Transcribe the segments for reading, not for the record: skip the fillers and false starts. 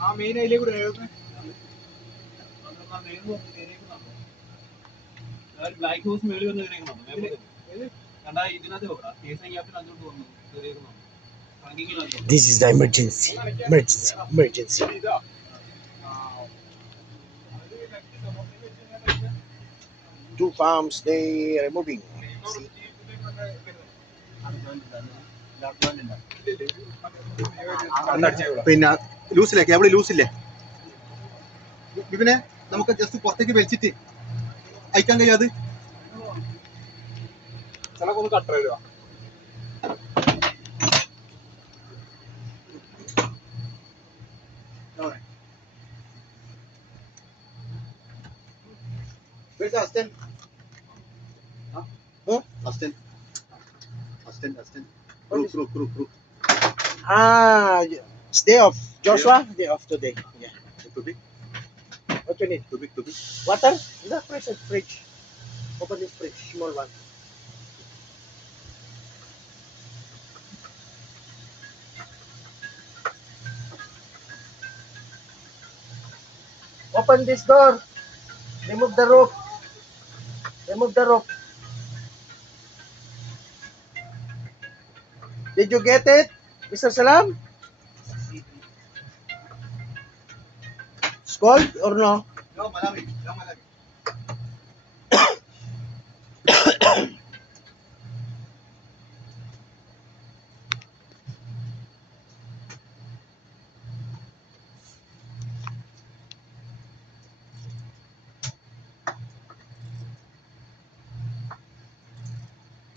ആ മെയിൻ അതിലേക്ക് black house മേളിൽ വന്ന് കണ്ടാ ഇതിനകത്ത് നോക്കാം കേസ് ഗ്യാപ്പിൽ അങ്ങോട്ട് വന്നു കയറിയേക്കുന്നു. This is the emergency. Emergency. Two farms they removing. See? പിന്നെ ലൂസില്ലേ, കേബിള് ലൂസില്ലേ പിന്നെ നമുക്ക് ജസ്റ്റ് പുറത്തേക്ക് വലിച്ചിട്ട് അയക്കാൻ കഴിയാത് ചിലപ്പോ ഒന്ന് കട്ടർ ഇടുക. Where's the assistant? Huh? Huh? Assistant. Crew. Ah, it's day off. Joshua, day off today. Yeah. Too big? What you need? Too big. Water? In the fridge. Open this fridge, small one. Open this door. Remove the rope. Did you get it, Mr. Salam? It's cold or no? No, Malawi.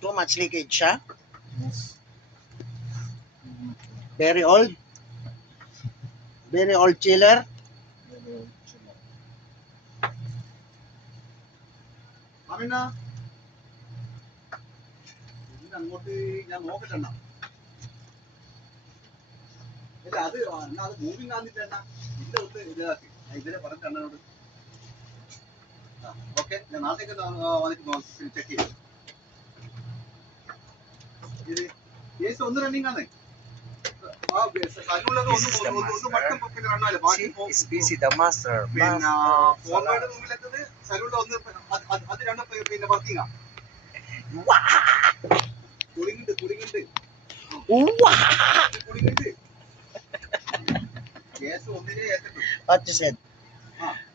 Too much leakage, huh? Very old chiller. അങ്ങോട്ട് ഞാൻ നോക്കട്ടെ. അത് moving ആകുന്നില്ല. ഇതാക്കി ഇതിനെ പറഞ്ഞ അണ്ണനോട്. Okay, ഞാൻ നാളത്തേക്ക് വന്നിട്ട് ചെക്ക് ചെയ്യും. ഇത് കേസ് ഒന്ന് റണ്ണിങ് ആണ്. What you said?